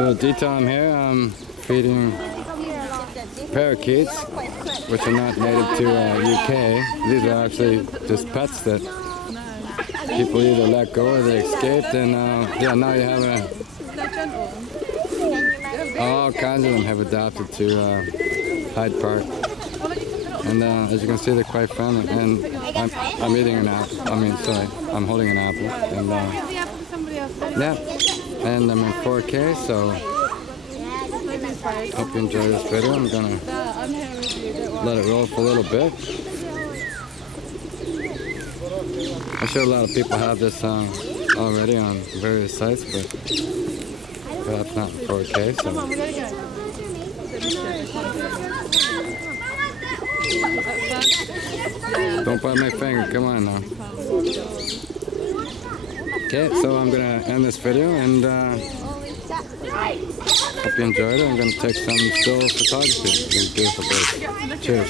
So the detail I'm here, I'm feeding parakeets, which are not native to UK. These are actually just pets that people either let go or they escaped, and yeah, now you have all kinds of them have adopted to Hyde Park. And as you can see, they're quite friendly. And I'm eating an apple. I'm holding an apple. And yeah, and I'm in 4K, so hope you enjoy this video. I'm gonna let it roll for a little bit. I'm sure a lot of people have this already on various sites, but perhaps not in 4K. So. Don't bite my finger, come on now. Okay, so I'm gonna end this video and hope you enjoyed it. I'm gonna take some still photography of these beautiful birds. Cheers.